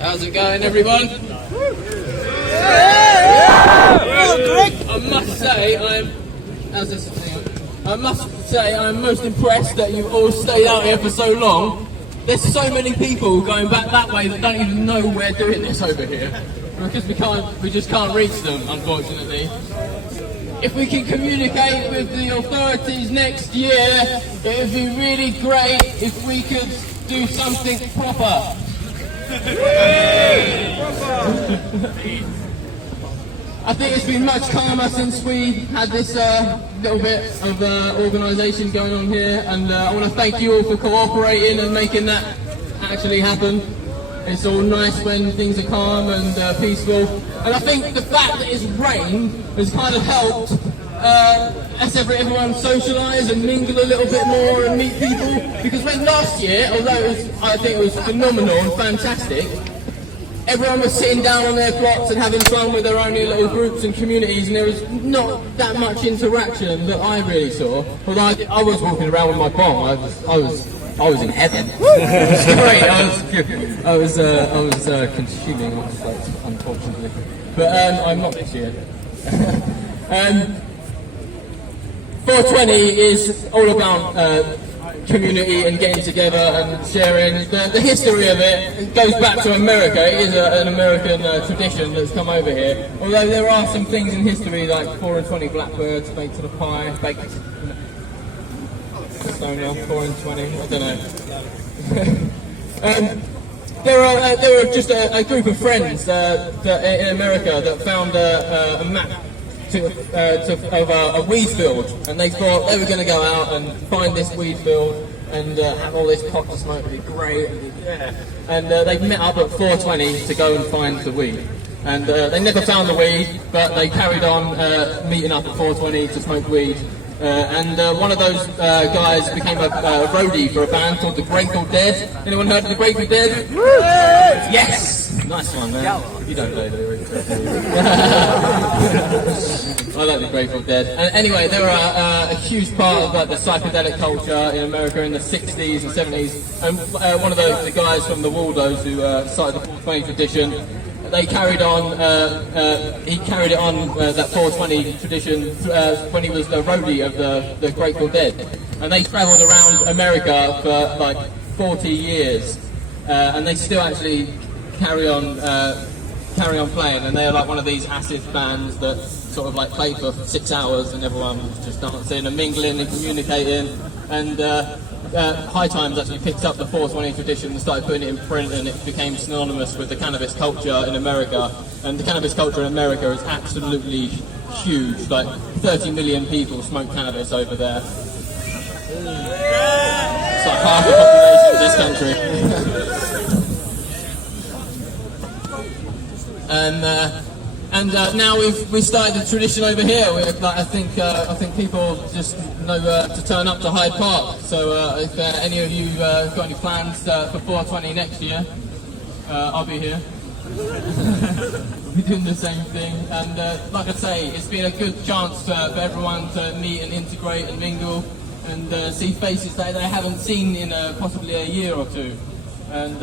How's it going, everyone? I must say I'm most impressed that you've all stayed out here for so long. There's so many people going back that way that don't even know we're doing this over here, because we just can't reach them, unfortunately. If we can communicate with the authorities next year, it would be really great if we could do something proper. I think it's been much calmer since we had this little bit of organisation going on here, and I want to thank you all for cooperating and making that actually happen. It's all nice when things are calm and peaceful, and I think the fact that it's rain has kind of helped everyone socialise and mingle a little bit more and meet people, because when last year, although I think it was phenomenal and fantastic, everyone was sitting down on their plots and having fun with their own little groups and communities, and there was not that much interaction that I really saw. Although I was walking around with my bomb, I was in heaven. It was great. I was consuming oxalates, unfortunately, but I'm not this year. 420 is all about community and getting together and sharing. The history of it goes back to America. It is an American tradition that's come over here. Although there are some things in history like 4 and 20 blackbirds baked to the pie, baked. Estonia, 4 and 20. I don't know. There are just a group of friends in America that found a map of a weed field, and they thought they were going to go out and find this weed field and have all this pot to smoke. It'd be great. And they met up at 4:20 to go and find the weed. And they never found the weed, but they carried on meeting up at 4:20 to smoke weed. And one of those guys became a roadie for a band called the Grateful Dead. Anyone heard of the Grateful Dead? Yes! Nice one, man. You don't know, do you? I like the Grateful Dead. And anyway, they were a huge part of like the psychedelic culture in America in the 60s and 70s. And one of the guys from the Waldos who started the 420 tradition, they carried on, he carried it on, that 420 tradition, when he was the roadie of the Grateful Dead. And they travelled around America for like 40 years, and they still actually carry on playing, and they're like one of these acid bands that sort of like play for 6 hours and everyone was just dancing and mingling and communicating. And High Times actually picked up the 420 tradition and started putting it in print, and it became synonymous with the cannabis culture in America. And the cannabis culture in America is absolutely huge. Like 30 million people smoke cannabis over there. It's like half the population of this country. And now we started the tradition over here. I think people just know to turn up to Hyde Park. So if any of you got any plans for 420 next year, I'll be here. We'll be doing the same thing. And like I say, it's been a good chance for everyone to meet and integrate and mingle and see faces that they haven't seen in possibly a year or two. And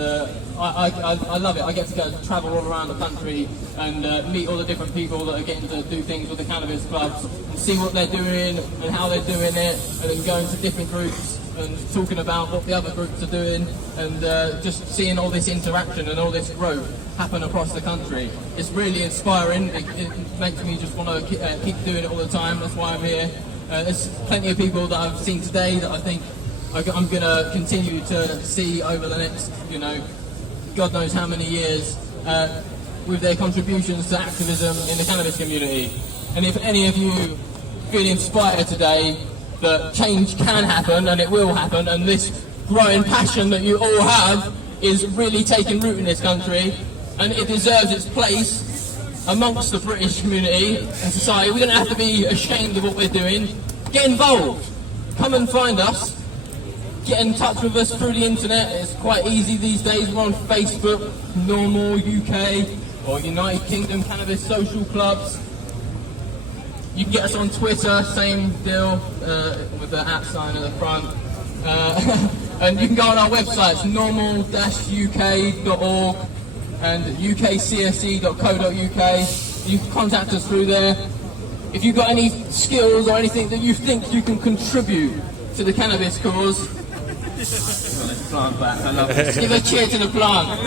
I love it. I get to go travel all around the country and meet all the different people that are getting to do things with the cannabis clubs and see what they're doing and how they're doing it, and then going to different groups and talking about what the other groups are doing, and just seeing all this interaction and all this growth happen across the country. It's really inspiring. It makes me just want to keep doing it all the time. That's why I'm here. There's plenty of people that I've seen today that I think I'm going to continue to see over the next, God knows how many years, with their contributions to activism in the cannabis community. And if any of you feel inspired today that change can happen, and it will happen, and this growing passion that you all have is really taking root in this country, and it deserves its place amongst the British community and society, we don't have to be ashamed of what we're doing. Get involved. Come and find us. Get in touch with us through the internet. It's quite easy these days. We're on Facebook, Normal UK, or United Kingdom Cannabis Social Clubs. You can get us on Twitter, same deal, with the @ sign at the front. And you can go on our websites, normal-uk.org, and ukcsc.co.uk. You can contact us through there. If you've got any skills or anything that you think you can contribute to the cannabis cause, plant back. I love it. Give a cheer to the plant.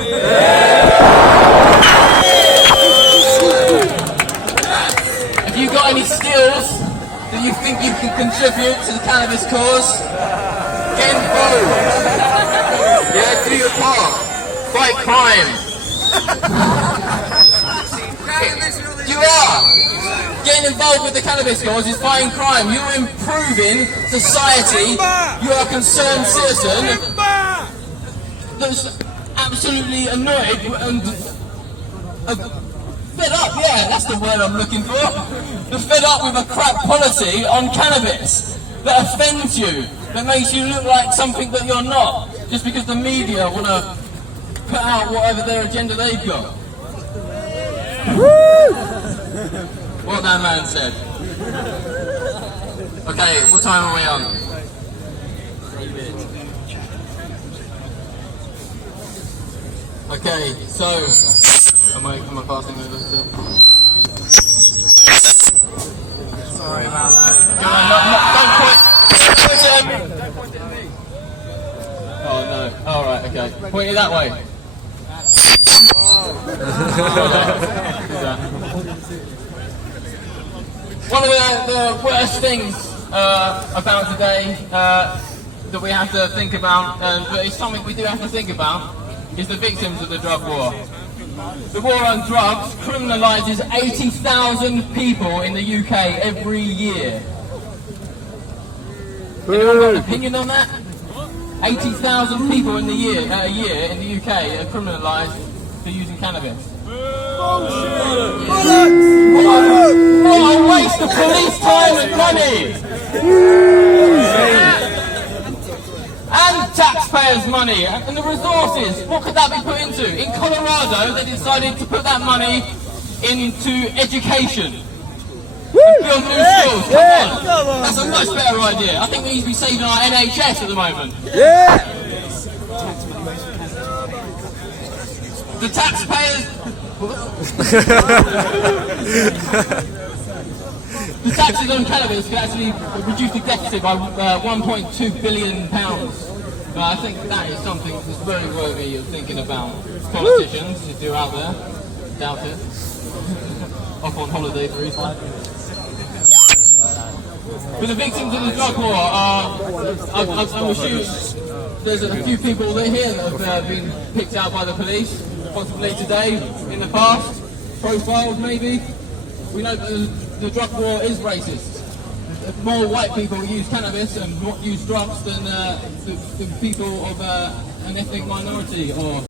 If you've got any skills that you think you can contribute to the cannabis cause, get involved. Yeah, do your part. Fight crime. You are. Getting involved with the cannabis cause is fighting crime. You're improving society. You are a concerned citizen that's absolutely annoyed and fed up. Yeah, that's the word I'm looking for. You're fed up with a crap policy on cannabis that offends you, that makes you look like something that you're not, just because the media want to put out whatever their agenda they've got. What that man said. Okay, what time are we on? Okay, so am I passing over to? Sorry about that. Don't point at me. Oh no. All right. Okay. Point it that way. One of the worst things about today that we have to think about, but it's something we do have to think about, is the victims of the drug war. The war on drugs criminalises 80,000 people in the UK every year. Anyone got an opinion on that? 80,000 people in the year in the UK are criminalised for using cannabis. What a waste of police time and money! And taxpayers' money, and the resources. What could that be put into? In Colorado, they decided to put that money into education. Build new schools, come on. That's a much better idea. I think we need to be saving our NHS at the moment. Yeah! The taxpayers... The taxes on cannabis could actually reduce the deficit by £1.2 billion. I think that is something that's very worthy of thinking about. Politicians, if you're out there, doubt it. Off on holiday for Easter. But the victims of the drug war are, I'm assuming there's a few people here that have been picked out by the police, possibly today, in the past, profiled maybe. We know that the drug war is racist. More white people use cannabis and use drugs than people of an ethnic minority or